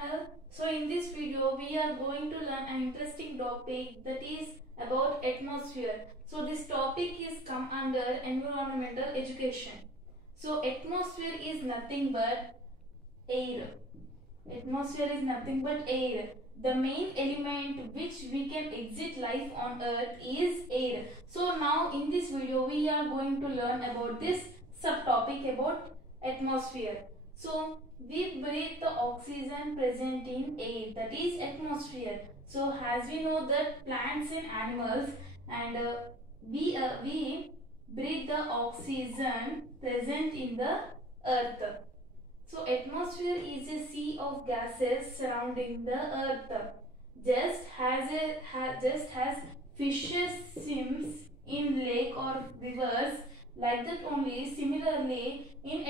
channel. So in this video we are going to learn an interesting topic that is about atmosphere. So this topic is come under environmental education. So atmosphere is nothing but air. Atmosphere is nothing but air. The main element which we can exit life on earth is air. So now in this video we are going to learn about this subtopic about atmosphere. So we breathe the oxygen present in air, that is atmosphere. So as we know that plants and animals and we breathe the oxygen present in the earth. So atmosphere is a sea of gases surrounding the earth. Just as fishes swims in lake or rivers, like that only similarly in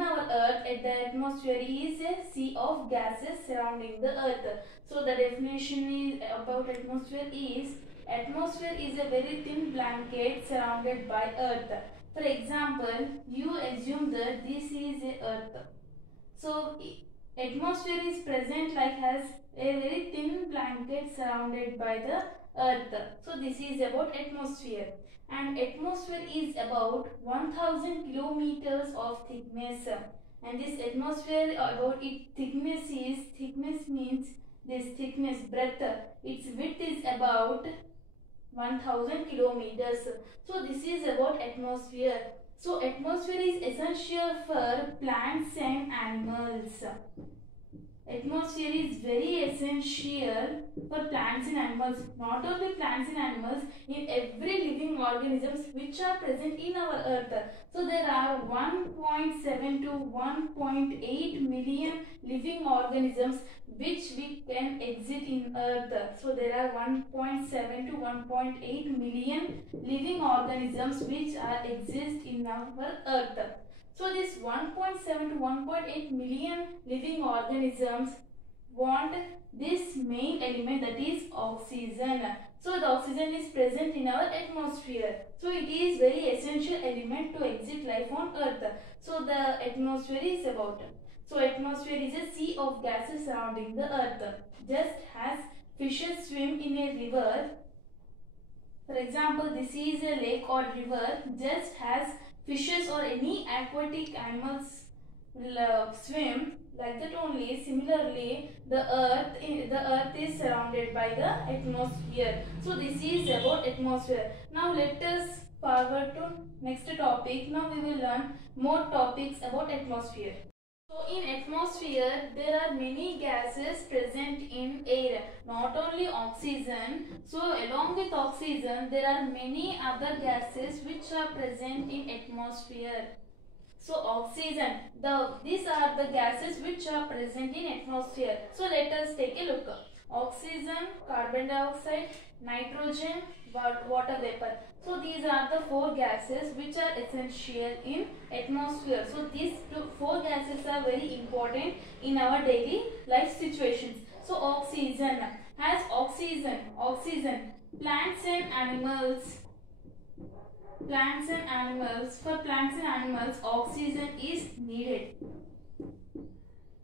our earth the atmosphere is a sea of gases surrounding the earth. So the definition is about atmosphere is a very thin blanket surrounded by earth. For example, you assume that this is a earth. So atmosphere is present like as a very thin blanket surrounded by the earth. So this is about atmosphere. And atmosphere is about 1000 kilometers of thickness. And this atmosphere about its thickness means this thickness breadth. Its width is about 1000 kilometers. So this is about atmosphere. So atmosphere is essential for plants and animals. Atmosphere is very essential for plants and animals. Not only plants and animals, in every living organisms which are present in our earth. So there are 1.7 to 1.8 million living organisms which we can exist in earth. So there are 1.7 to 1.8 million living organisms which are exist in our earth. So this 1.7 to 1.8 million living organisms want this main element, that is oxygen. So the oxygen is present in our atmosphere. So it is very essential element to exist life on earth. So the atmosphere is about. So atmosphere is a sea of gases surrounding the earth. Just as fishes swim in a river. For example, this is a lake or river. Just as fishes or any aquatic animals swim, like that only similarly the earth is surrounded by the atmosphere. So this is about atmosphere. Now let us forward to next topic. Now we will learn more topics about atmosphere. So in atmosphere there are many gases present in air, not only oxygen. So along with oxygen there are many other gases which are present in atmosphere. So oxygen, these are the gases which are present in atmosphere. So let us take a look. Oxygen, carbon dioxide, nitrogen, water vapor. So these are the four gases which are essential in atmosphere. So these four gases are very important in our daily life situations. So oxygen, has oxygen, plants and animals. For plants and animals, oxygen is needed.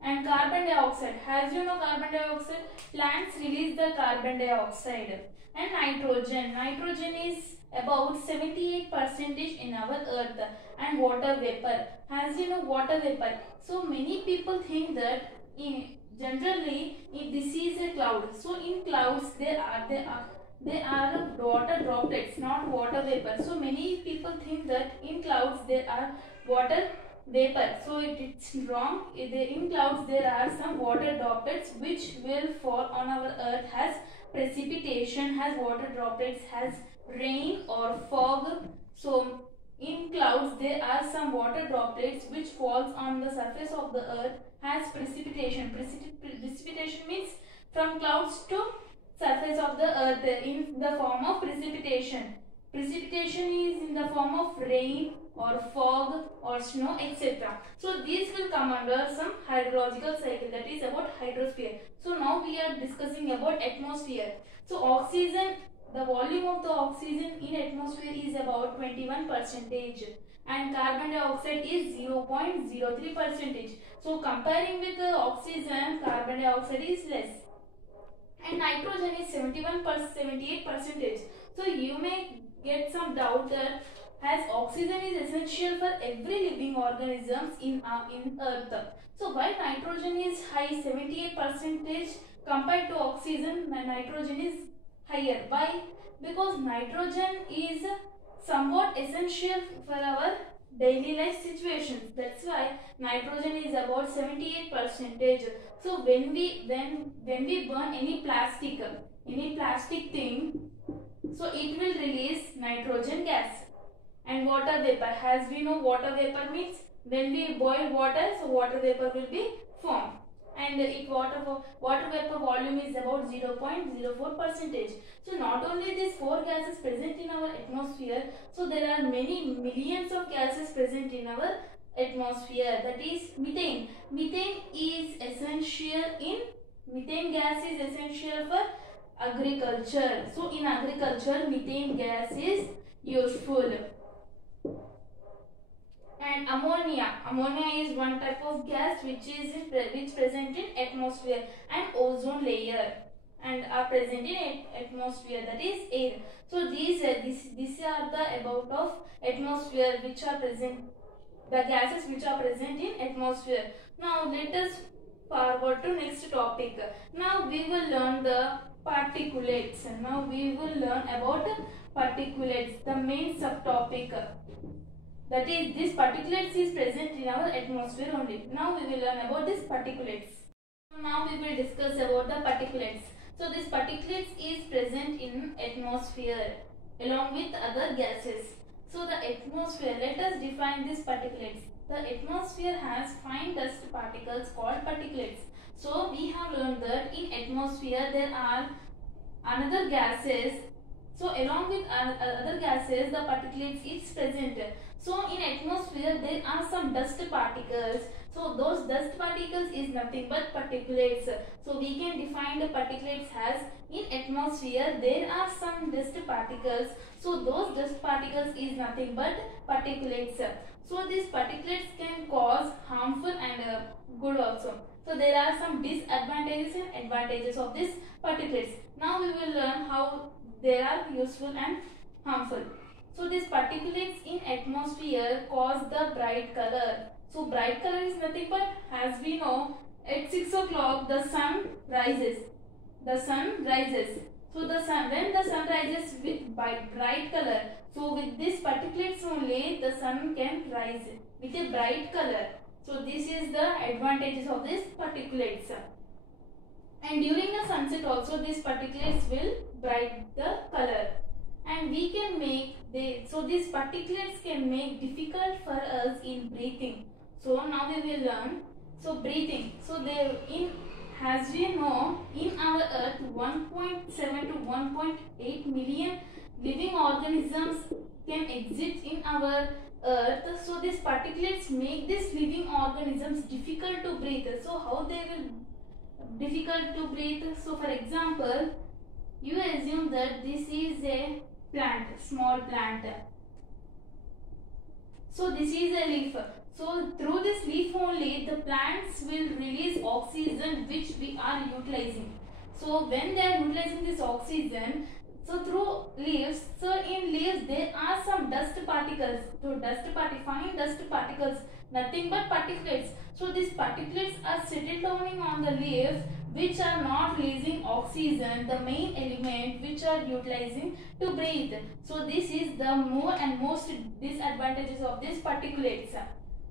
And carbon dioxide, as you know carbon dioxide, plants release the carbon dioxide. And nitrogen is about 78% in our earth. And water vapor, as you know water vapor. So many people think that generally this is a cloud. So in clouds there are water droplets, not water vapor. So many people think that in clouds there are water vapor. So it's wrong. In clouds there are some water droplets which will fall on our earth as precipitation, as water droplets, as rain or fog. So in clouds there are some water droplets which falls on the surface of the earth as precipitation. Precipitation means from clouds to surface of the earth in the form of precipitation. Precipitation is in the form of rain or fog or snow, etc. So these will come under some hydrological cycle, that is about hydrosphere. So now we are discussing about atmosphere. So oxygen, the volume of the oxygen in atmosphere is about 21%, and carbon dioxide is 0.03%. So comparing with oxygen, carbon dioxide is less. And nitrogen is 78%. So you may get some doubt that as oxygen is essential for every living organisms in earth. So why nitrogen is high 78% compared to oxygen? Nitrogen is higher. Why? Because nitrogen is somewhat essential for our daily life situations. That's why nitrogen is about 78%. So when we burn any plastic thing, so it will release nitrogen gas. And water vapor, as we know, water vapor means when we boil water, so water vapor will be formed. And water vapor volume is about 0.04%. So not only these 4 gases present in our atmosphere, so there are many millions of gases present in our atmosphere. That is methane. Methane gas is essential for agriculture. So in agriculture, methane gas is useful. And ammonia is one type of gas which present in atmosphere, and ozone layer and are present in atmosphere, that is air. So these are the about of atmosphere which are present, the gases which are present in atmosphere. Now let us forward to next topic. Now we will learn the particulates. Now we will learn about particulates, the main subtopic. That is, this particulates is present in our atmosphere only. Now we will learn about this particulates. Now we will discuss about the particulates. So this particulates is present in atmosphere along with other gases. So the atmosphere, let us define these particulates. The atmosphere has fine dust particles called particulates. So we have learned that in atmosphere there are another gases. So along with other gases, the particulates is present. So in atmosphere there are some dust particles. So those dust particles is nothing but particulates. So we can define the particulates as, in atmosphere there are some dust particles. So those dust particles is nothing but particulates. So these particulates can cause harmful and good also. So there are some disadvantages and advantages of these particulates. Now we will learn how they are useful and harmful. So these particulates in atmosphere cause the bright color. So bright color is nothing but, as we know, at 6 o'clock the sun rises. So when the sun rises with bright color, so with this particulates only the sun can rise with a bright color. So this is the advantages of these particulates. And during the sunset also these particulates will bright the color. And we can make so these particulates can make difficult for us in breathing. So now we will learn. So breathing. So as we know, in our earth 1.7 to 1.8 million living organisms can exist in our earth. So these particulates make these living organisms difficult to breathe. So how they will difficult to breathe? So for example, you assume that this is a plant, small plant. So this is a leaf. So through this leaf only the plants will release oxygen which we are utilizing. So when they are utilizing this oxygen, so through leaves, so in leaves there are some dust particles. So fine dust particles, nothing but particulates. So these particulates are settled down on the leaves which are not releasing oxygen, the main element which are utilizing to breathe. So this is the more and most disadvantages of these particulates.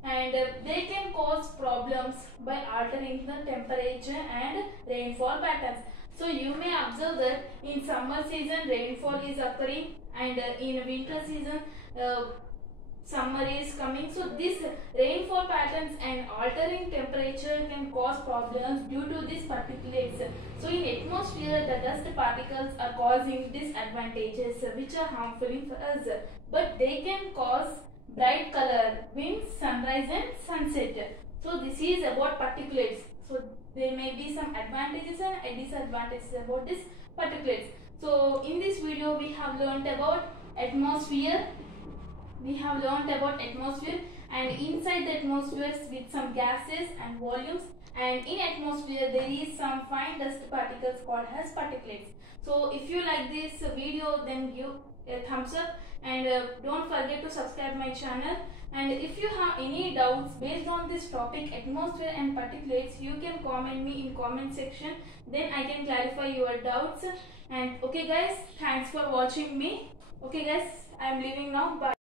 And they can cause problems by altering the temperature and rainfall patterns. So you may observe that in summer season rainfall is occurring, and in winter season summer is coming. So this rainfall patterns and altering temperature can cause problems due to these particulates. So in atmosphere the dust particles are causing disadvantages which are harmful for us, but they can cause bright color, wind, sunrise and sunset. So this is about particulates. So there may be some advantages and disadvantages about this particulates. So in this video we have learnt about atmosphere. and inside the atmosphere with some gases and volumes, and in atmosphere there is some fine dust particles called as particulates. So if you like this video, then give a thumbs up, and don't forget to subscribe my channel. And if you have any doubts based on this topic, atmosphere and particulates, you can comment me in comment section, then I can clarify your doubts. And okay guys, thanks for watching me. Okay guys, I am leaving now. Bye.